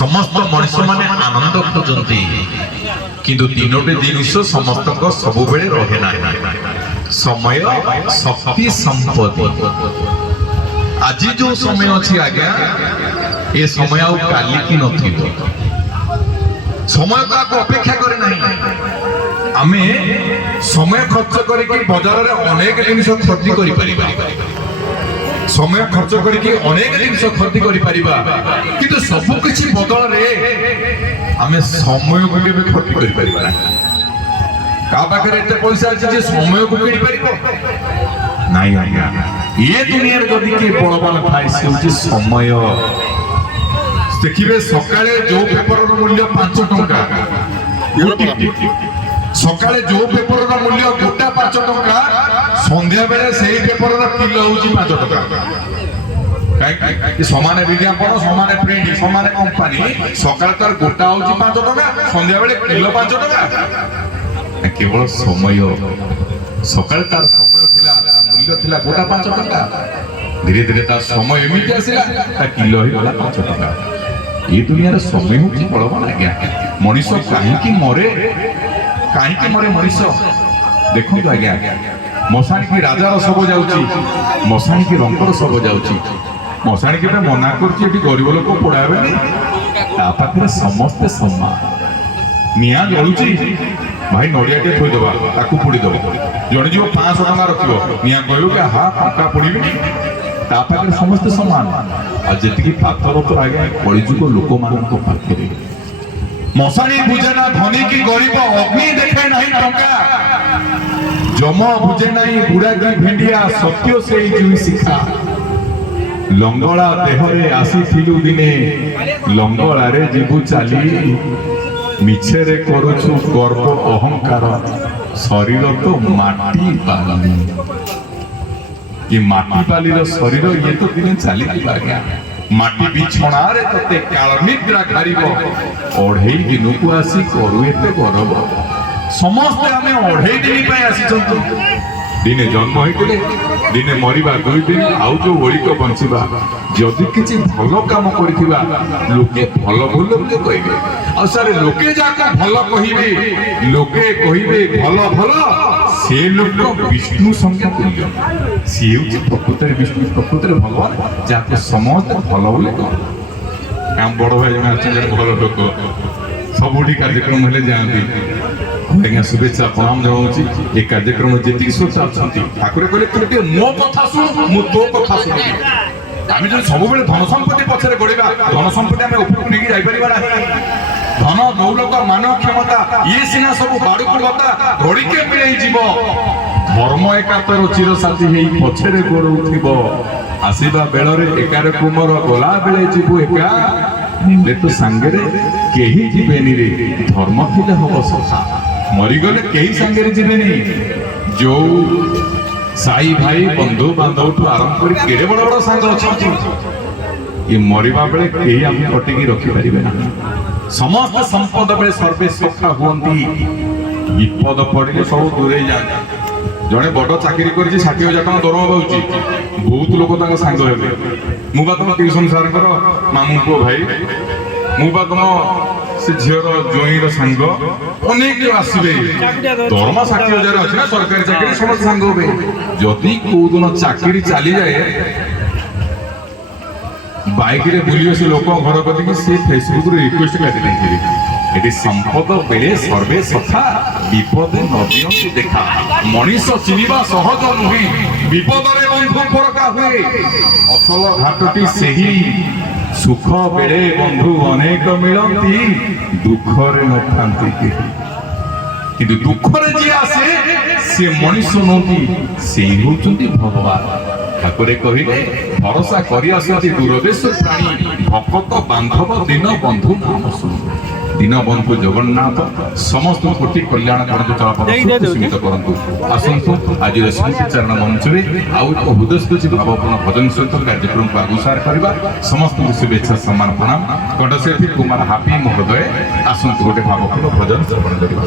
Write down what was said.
समस्त मनुष्य माने आनंद खोजती किंतु तीनोटी जिनिस समस्त सब बेले रहे ना समय शक्ति संपत्ति। आज जो समय अच्छी आज्ञा ये समय काली की नथिबो समय को आपको अपेक्षा करे नहीं। आमे समय खर्च करके बाजार रे अनेक जिनिस खर्ची करि परिबा समय खर्च करके अनेक जिनिस खर्ची करि परिबा किंतु सब किछि बदल रे आमे समय को केबे खर्ची करि परिबा ना। का पाखरे एते पैसा अछि जे समय को किनि परिबो नाही आज्ञा। ये दुनिया रे जदि के बळबल थाई से होछि समय। देखिए सकाळे जो पेपर मूल्य 5 टंका सकाळे जो पेपर मूल्य गोटा 5 टंका संध्या बेले सेही पेपर किलो होची 5 टंका। समान विज्ञापन समान प्रिंट समान कंपनी सकाळे तार गोटा होची 5 टंका संध्या बेले किलो 5 टंका। केवल समय सकाळे तार समय थिला मूल्य थिला गोटा 5 टंका धीरे धीरे तार समय एमिति आसिला ता किलो ही गला 5 टंका। ये दुनिया समय हूँ बलवान आज्ञा। मनीष कहीं मरे मनीष देखो आज्ञा मशाणी की राजार सब जाऊँगी मशाणी की रंगर सब जाऊँगी मशाणी के मना कर गरीब लोक पोड़ाबे पाखे समस्ते समान निआ जलुची भाई नड़िया टे थोदे ताकू पोड़ीदेव जड़े जीव 500 टका रख निआ कह हाँ टंका पोड़ी पाखे समस्ते समान जी पाथर तो आगे कलिजुग लोक मान पाखे मशाणी बुझे ना धनी की गरीब अग्नि देखे नहीं टंका जम बुझे नहीं बुढ़ा की भेंडिया सत्य से जुई शिखा लंगड़ा देहरे आसी दिने लंगड़ा रे जीवु चाली मिछेरे करुछु गर्व अहंकार शरीर तो माटी बाली ये माटी बाली शरीर ये तो दिने चली आज्ञा माटी बिछणा रे तते कालनिद्रा खारिबो ओढ़े दिन को आसी करू एते गरब समस्त आमे ओढ़े दिन पय आसी छंतु दिने जन्म होइतले दिने मरिबा 2 दिन आउ जो ओळिक बंचिबा जदि किछि भलो काम करिथिबा लोके भलो भलो कहिबे आ सारे लोके जाका भलो कहिबे लोके कहिबे भलो भलो से लोक विष्णु संज्ञा करियो से प्रकृति विष्णु प्रकृति भगवान जाके समस्त भलो बोले काम बड़ भाई में आछन भलो लोक सबुठी कार्यक्रम हेले जानती आज्ञा शुभेच्छा प्रणाम जनाऊँगी ये कार्यक्रम जी श्रोता अच्छा ठाकुर कहले मो कथा शुण मु तो कथा शुणी आम जो सब धन संपत्ति पछरे गोड़ा धन संपत्ति आम उपरକୁ नहीं जापर धन दौलत मान क्षमता ये सीना सब बाड़क लता रड़िके मिले जीव धर्म एकातर चिर साथी पछरे गोड़ौथिब आसवा बेलरे एकार कुमर गला बेले जीवु एका तो सांगे केही जीवेनी रे धर्म थिले हब सफा मरीगले कई सांगे जीवेनी जो साई भाई बंधु बांधव ठू आरंभ कर केड़े बड़ बड़ सांग अच्छा ये मरिबा बेले कई आम कटिकी रखी पारे ना समस्त संपद बेले सर्वे सखा हुंती विपद पड़े सब दूरे जाते जड़े बड़ चाकरी कर 60,000 टका दरमा पाऊँ बहुत लोग सांग हे मुझे तुम ट्यूशन सार मामू पुओ भाई मुझे तुम से झीर जोईर सांग अनेक आसवे दरमा 60,000 अच्छे ना सरकारी चाकरी समस्त सांग हे जदि कौ दिन चाकरी चली जाए बाइक रे बुलियो से लोक घर कति से फेसबुक रे रिक्वेस्ट काटी देथिबे एटी संपद बेले सर्वे सखा विपद नदियंती देखा मनीष चिनिबा सहज नुहे विपद रे बंधु परका हुए असल घाटटी सेही सुख बेले बंधु अनेक मिलंती दुख रे नथांती किंतु दुख रे जे आसे से मनीष नोती से होचंती भगवान ठाकुरे कहिले भरोसा करि आसती दूरदेश प्राणी भक्त बांधव दिन बंधु नाम सुन दिन बंधु जगन्नाथ समस्त कोटि कल्याण करंतु चलापथ सीमित करंतु आसंतु आज स्मृति चरण मंच रे आउ एक हृदयस्पर्शी भावपूर्ण भजन सहित कार्यक्रम को आगुसार करबा समस्त शुभेच्छा सम्मान प्रणाम कंठशिल्पी कुमार हापी महोदय आसंतु गोटे भावपूर्ण भजन श्रवण करबा।